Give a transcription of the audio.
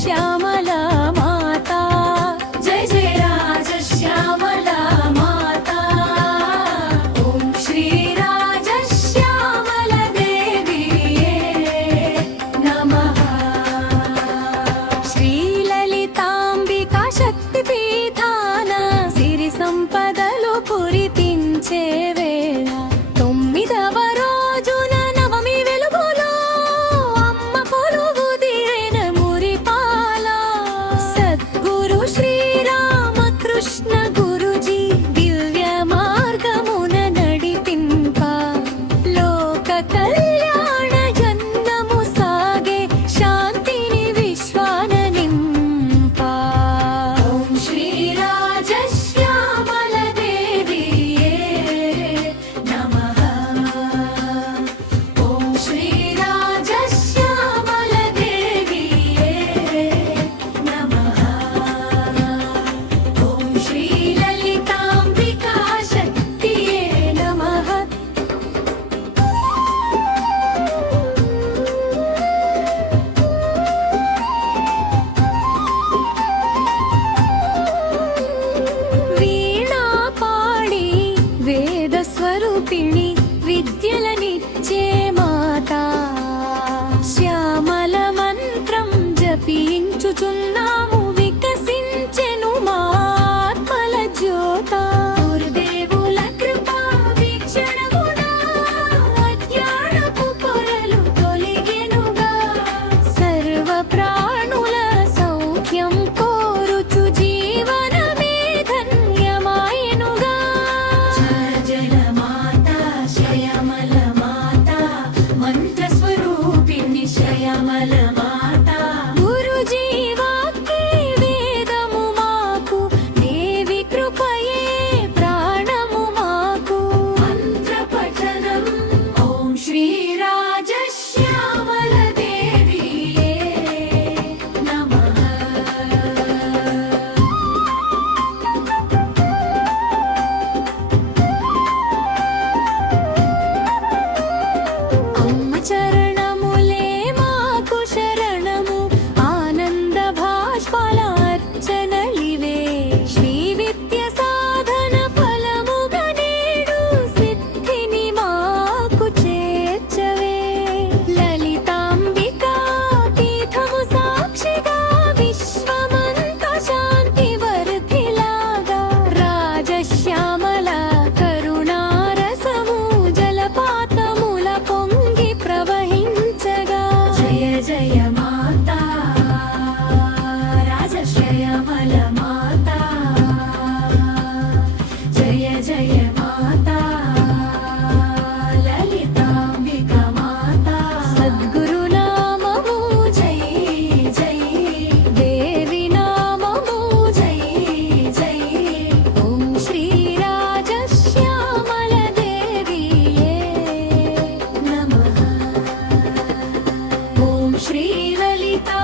श्यामला माता जय जय राजश्यामला माता ॐ श्री राजश्यामल देवीये नमः श्रीललितांबिका शक्तिपीठान सिरि संपदलु पुरितिंचे वेळ తొమ్మిదవ రోజున నవమి వెలుగులో అమ్మ పొలుగు తీరిన మురిపాల సద్గురు శ్రీరామకృష్ణ గురుజీ దివ్య మార్గమున నడిపింప లోక కళ్యాణ జన్మము సాగే శాంతిని విశ్వాన నింప ఓం శ్రీ రాజశ్యామల దేవియే నమః ఓం శ్రీ రాజశ్యామల దేవియే నమః ఓం శ్రీ లలితాంబికా శక్తియే నమః వీణా పాడి వేద స్వరూపిణి విద్యలనిచ్చే మాత శ్యామల మంత్రం జపించుచున్నాము వికసించెను మా ఆత్మల జ్యోత గురుదేవుల కృపా వీక్షణమున అజ్ఞానపు పొరలు తొలగెనుగా సర్వ ప్రాణుల సౌఖ్యం కోరుచు జీవనమే ధన్యమాయెనుగా జల మాతా శ్యామల మాతా మంత్రస్వరూపిణి శ్యామల మాతా గురుజీ వాక్కే వేదము మాకు దేవి కృపయే ప్రాణము మాకు మంత్ర పఠనం ఓం శ్రీ రాజశ్యామల దేవియే నమః అమ్మ చరణములే మాకు శరణము ఆనంద భాష్పాల అర్చనలివే శ్రీ విద్య సాధన ఫలముగా నేడు సిద్ధిని మాకు చేర్చవే లలితాంబికా పీఠము సాక్షిగా విశ్వమంత శాంతి వర్ధిలాగా రాజశ్యామల కరుణారసము జలపాతముల పొంగి ప్రవహించగా జయ జయ మాతా రాజశ్యామల మాతా జయ జయ మాతా లలితాంబిక మాతా సద్గురు నామము జై జై దేవి నామము జై జై ఓం శ్రీ రాజశ్యామల దేవియే నమః ఓం శ్రీ లలితా